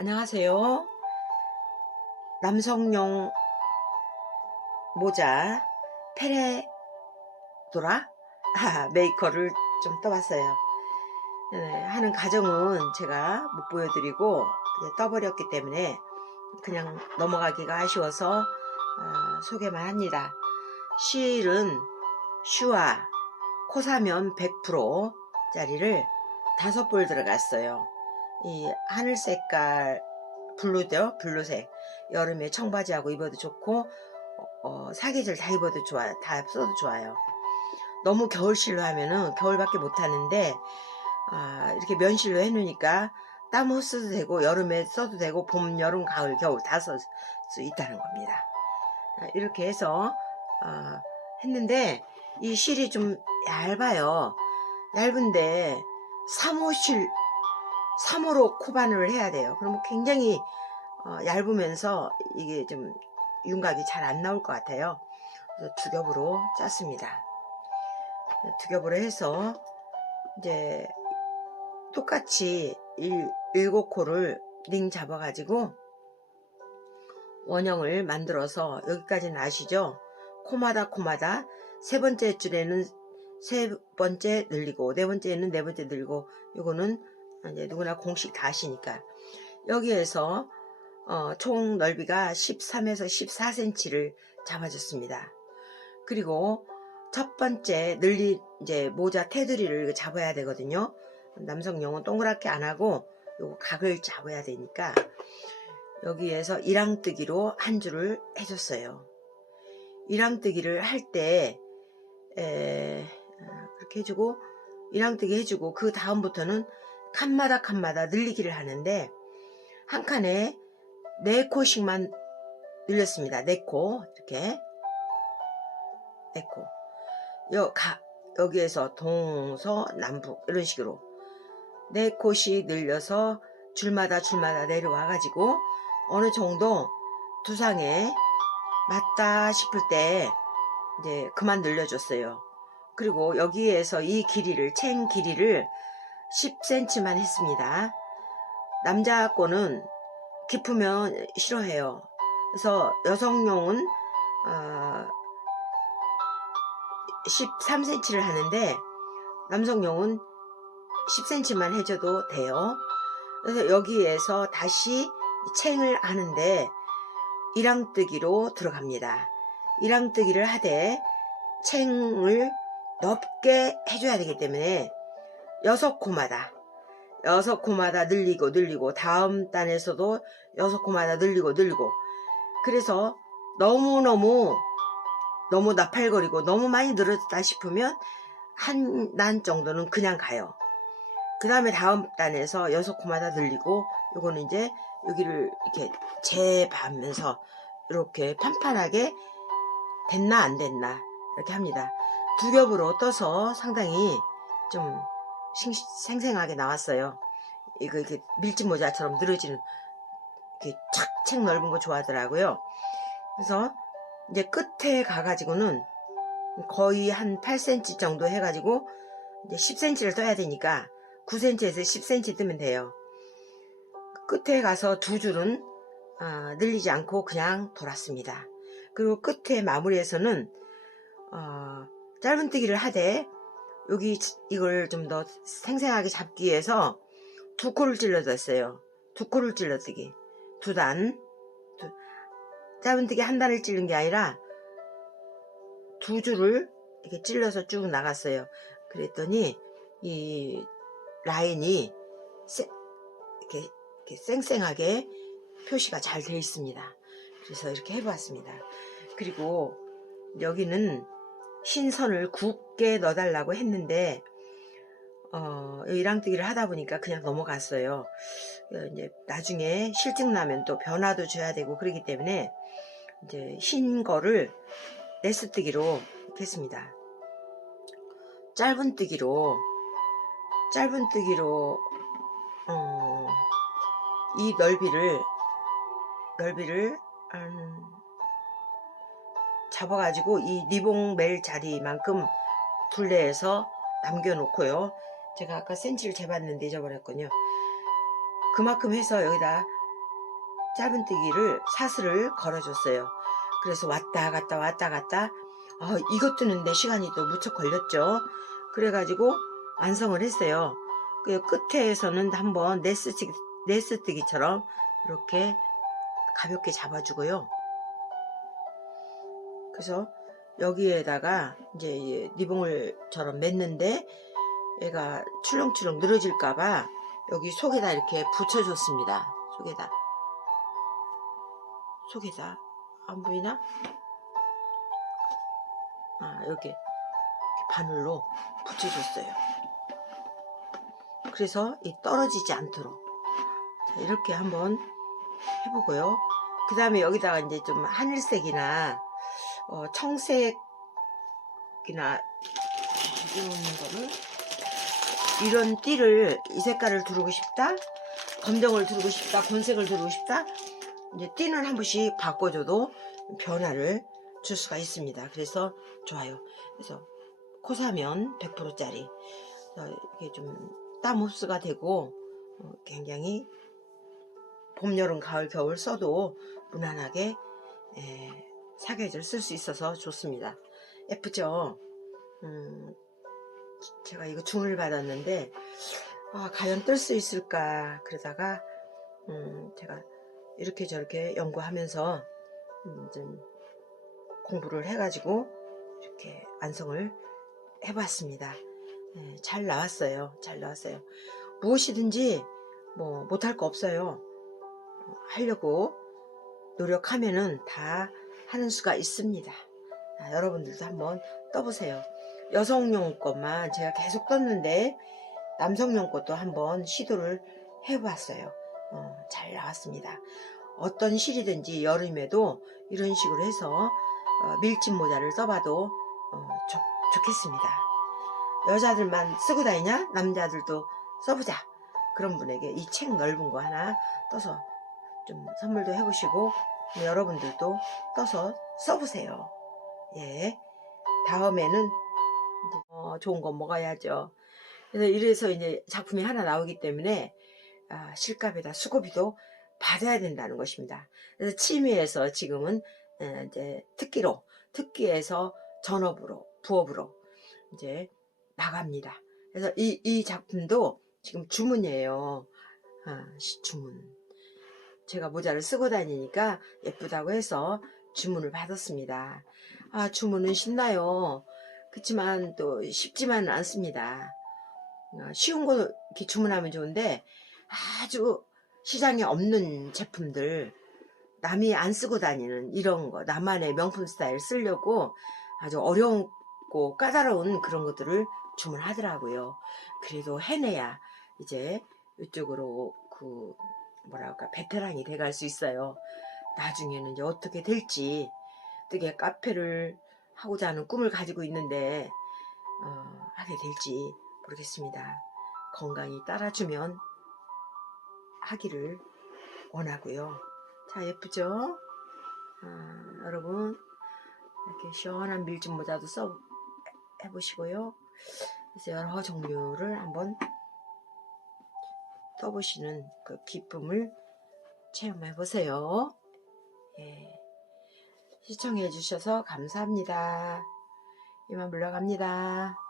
안녕하세요. 남성용 모자 페레도라 아, 메이커를 좀 떠봤어요. 네, 하는 과정은 제가 못 보여드리고 떠버렸기 때문에 그냥 넘어가기가 아쉬워서 어, 소개만 합니다. 실은 슈와 코사면 100%짜리를 다섯 볼 들어갔어요. 이 하늘 색깔 블루죠? 블루색. 여름에 청바지하고 입어도 좋고 어, 사계절 다 입어도 좋아요. 다 써도 좋아요. 너무 겨울실로 하면은 겨울밖에 못 하는데 아, 이렇게 면실로 해놓으니까 땀 흡수도 되고 여름에 써도 되고 봄 여름 가을 겨울 다 쓸 수 있다는 겁니다. 아, 이렇게 해서 아, 했는데 이 실이 좀 얇아요. 얇은데 3호실 3호로 코바늘을 해야 돼요. 그러면 굉장히 어, 얇으면서 이게 좀 윤곽이 잘 안 나올 것 같아요. 그래서 두 겹으로 짰습니다. 두 겹으로 해서 이제 똑같이 일, 일곱 코를 링 잡아가지고 원형을 만들어서 여기까지는 아시죠? 코마다 코마다 세 번째 줄에는 세 번째 늘리고 네 번째는 네 번째 늘리고 이거는 누구나 공식 다 아시니까 여기에서 어, 총 넓이가 13에서 14cm를 잡아줬습니다. 그리고 첫 번째 늘리 이제 모자 테두리를 잡아야 되거든요. 남성용은 동그랗게 안 하고 요거 각을 잡아야 되니까 여기에서 이랑뜨기로 한 줄을 해줬어요. 이랑뜨기를 할때 그렇게 해주고 이랑뜨기 해주고 그 다음부터는 칸마다 칸마다 늘리기를 하는데 한 칸에 네 코씩만 늘렸습니다. 네 코 이렇게 네 코. 여, 가, 여기에서 동서 남북 이런 식으로 네 코씩 늘려서 줄마다 줄마다 내려와 가지고 어느 정도 두상에 맞다 싶을 때 이제 그만 늘려줬어요. 그리고 여기에서 이 길이를 챙 길이를 10cm만 했습니다. 남자 거는 깊으면 싫어해요. 그래서 여성용은 어, 13cm를 하는데 남성용은 10cm만 해줘도 돼요. 그래서 여기에서 다시 챙을 하는데 이랑뜨기로 들어갑니다. 이랑뜨기를 하되 챙을 넓게 해줘야 되기 때문에 여섯 코마다 여섯 코마다 늘리고 늘리고 다음 단에서도 여섯 코마다 늘리고 늘리고 그래서 너무너무 너무 나팔거리고 너무 많이 늘었다 싶으면 한 단 정도는 그냥 가요. 그 다음에 다음 단에서 여섯 코마다 늘리고 요거는 이제 여기를 이렇게 재봐면서 이렇게 판판하게 됐나 안 됐나 이렇게 합니다. 두 겹으로 떠서 상당히 좀 생생하게 나왔어요. 이거 이렇게 밀짚 모자처럼 늘어지는 이렇게 착책 넓은 거 좋아하더라고요. 그래서 이제 끝에 가가지고는 거의 한 8cm 정도 해가지고 이제 10cm를 떠야 되니까 9cm에서 10cm 뜨면 돼요. 끝에 가서 두 줄은 어, 늘리지 않고 그냥 돌았습니다. 그리고 끝에 마무리에서는 어, 짧은뜨기를 하되 여기 이걸 좀 더 생생하게 잡기 위해서 두 코를 찔러줬어요. 두 코를 찔러뜨기. 두 단. 두, 짧은뜨기 한 단을 찔른 게 아니라 두 줄을 이렇게 찔러서 쭉 나갔어요. 그랬더니 이 라인이 세, 이렇게, 이렇게 쌩쌩하게 표시가 잘 되어 있습니다. 그래서 이렇게 해보았습니다. 그리고 여기는 신선을 굵게 넣어달라고 했는데 어, 이랑뜨기를 하다 보니까 그냥 넘어갔어요. 어, 이제 나중에 실증 나면 또 변화도 줘야 되고 그러기 때문에 이제 흰 거를 네스뜨기로 했습니다. 짧은 뜨기로 짧은 뜨기로 어, 이 넓이를 넓이를 한 잡아가지고 이 리봉 멜 자리만큼 둘레에서 남겨놓고요. 제가 아까 센치를 재봤는데 잊어버렸군요. 그만큼 해서 여기다 짧은뜨기를 사슬을 걸어줬어요. 그래서 왔다 갔다 왔다 갔다 어, 이것 뜨는데 시간이 또 무척 걸렸죠. 그래가지고 완성을 했어요. 그 끝에서는 한번 네스뜨기, 네스뜨기처럼 이렇게 가볍게 잡아주고요. 그래서 여기에다가 이제 이 리봉을처럼 맸는데 얘가 출렁출렁 늘어질까봐 여기 속에다 이렇게 붙여줬습니다. 속에다. 속에다. 안 보이나? 아, 여기 바늘로 붙여줬어요. 그래서 이 떨어지지 않도록. 자, 이렇게 한번 해보고요. 그 다음에 여기다가 이제 좀 하늘색이나 어, 청색이나 이런 거를 이런 띠를 이 색깔을 두르고 싶다 검정을 두르고 싶다 곤색을 두르고 싶다 이제 띠는 한 번씩 바꿔줘도 변화를 줄 수가 있습니다. 그래서 좋아요. 그래서 코사면 100%짜리. 이게 좀 땀 흡수가 되고 어, 굉장히 봄, 여름, 가을, 겨울 써도 무난하게 에, 사계절 쓸 수 있어서 좋습니다. 예쁘죠? 음, 제가 이거 주문을 받았는데 아, 과연 뜰 수 있을까 그러다가 음, 제가 이렇게 저렇게 연구하면서 음, 좀 공부를 해가지고 이렇게 완성을 해봤습니다. 네, 잘 나왔어요. 잘 나왔어요. 무엇이든지 뭐 못할 거 없어요. 하려고 노력하면은 다 하는 수가 있습니다. 아, 여러분들도 한번 떠보세요. 여성용 것만 제가 계속 떴는데 남성용 것도 한번 시도를 해봤어요. 어, 잘 나왔습니다. 어떤 실이든지 여름에도 이런 식으로 해서 어, 밀짚 모자를 써봐도 어, 좋, 좋겠습니다. 여자들만 쓰고 다니냐? 남자들도 써보자. 그런 분에게 이 책 넓은 거 하나 떠서 좀 선물도 해보시고 여러분들도 떠서 써보세요. 예. 다음에는 어, 좋은 거 먹어야죠. 그래서 이래서 이제 작품이 하나 나오기 때문에 아, 실값에다 수고비도 받아야 된다는 것입니다. 그래서 취미에서 지금은 에, 이제 특기로 특기에서 전업으로 부업으로 이제 나갑니다. 그래서 이, 이 작품도 지금 주문이에요. 아, 시- 주문. 제가 모자를 쓰고 다니니까 예쁘다고 해서 주문을 받았습니다. 아, 주문은 신나요. 그렇지만 또 쉽지만은 않습니다. 어, 쉬운 거 이렇게 주문하면 좋은데 아주 시장에 없는 제품들 남이 안 쓰고 다니는 이런 거 나만의 명품 스타일 쓰려고 아주 어려웠고 까다로운 그런 것들을 주문하더라고요. 그래도 해내야 이제 이쪽으로 그 뭐랄까 베테랑이 돼갈 수 있어요. 나중에는 이제 어떻게 될지 뜨개 카페를 하고자 하는 꿈을 가지고 있는데 어, 하게 될지 모르겠습니다. 건강이 따라주면 하기를 원하고요. 자 예쁘죠? 아, 여러분 이렇게 시원한 밀짚 모자도 써 해보시고요. 그래서 여러 종류를 한번 떠보시는 그 기쁨을 체험해 보세요. 예. 시청해 주셔서 감사합니다. 이만 물러갑니다.